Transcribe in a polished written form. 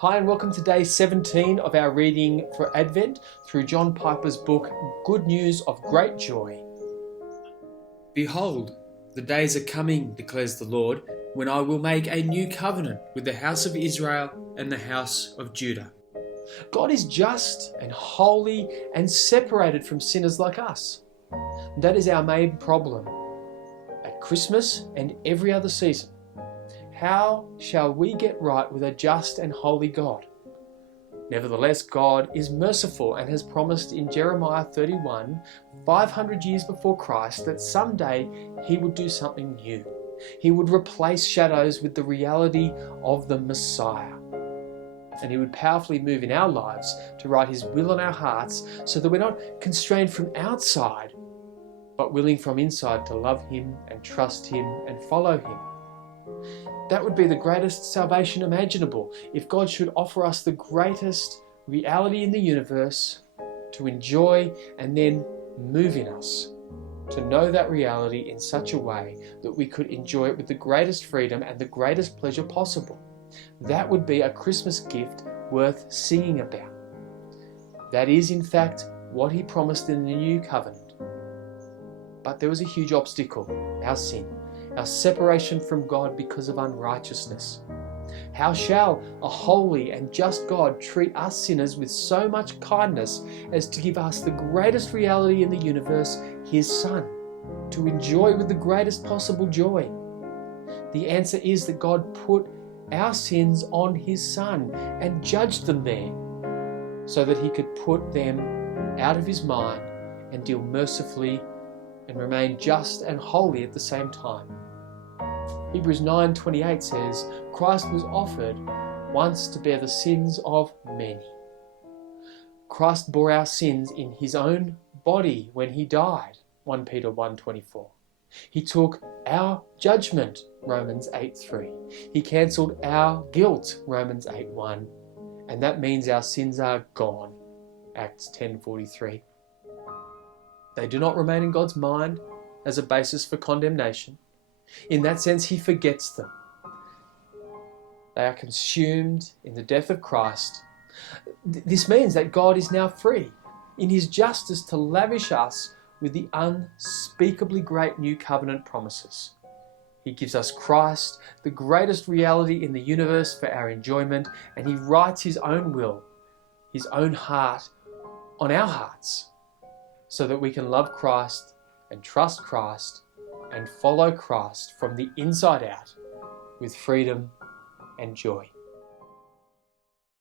Hi and welcome to day 17 of our reading for Advent through John Piper's book, Good News of Great Joy. Behold, the days are coming, declares the Lord, when I will make a new covenant with the house of Israel and the house of Judah. God is just and holy and separated from sinners like us. That is our main problem at Christmas and every other season. How shall we get right with a just and holy God? Nevertheless, God is merciful and has promised in Jeremiah 31, 500 years before Christ, that someday He would do something new. He would replace shadows with the reality of the Messiah. And He would powerfully move in our lives to write His will on our hearts so that we're not constrained from outside, but willing from inside to love Him and trust Him and follow Him. That would be the greatest salvation imaginable, if God should offer us the greatest reality in the universe to enjoy and then move in us, to know that reality in such a way that we could enjoy it with the greatest freedom and the greatest pleasure possible. That would be a Christmas gift worth singing about. That is, in fact, what He promised in the new covenant. But there was a huge obstacle: our sin. Our separation from God because of unrighteousness. How shall a holy and just God treat us sinners with so much kindness as to give us the greatest reality in the universe, His Son, to enjoy with the greatest possible joy? The answer is that God put our sins on His Son and judged them there, so that He could put them out of His mind and deal mercifully and remain just and holy at the same time. Hebrews 9:28 says, Christ was offered once to bear the sins of many. Christ bore our sins in His own body when He died, 1 Peter 1:24. He took our judgment, Romans 8:3. He cancelled our guilt, Romans 8:1. And that means our sins are gone, Acts 10:43. They do not remain in God's mind as a basis for condemnation. In that sense, He forgets them. They are consumed in the death of Christ. This means that God is now free in His justice to lavish us with the unspeakably great new covenant promises. He gives us Christ, the greatest reality in the universe, for our enjoyment, and He writes His own will, His own heart on our hearts, so that we can love Christ and trust Christ and follow Christ from the inside out with freedom and joy.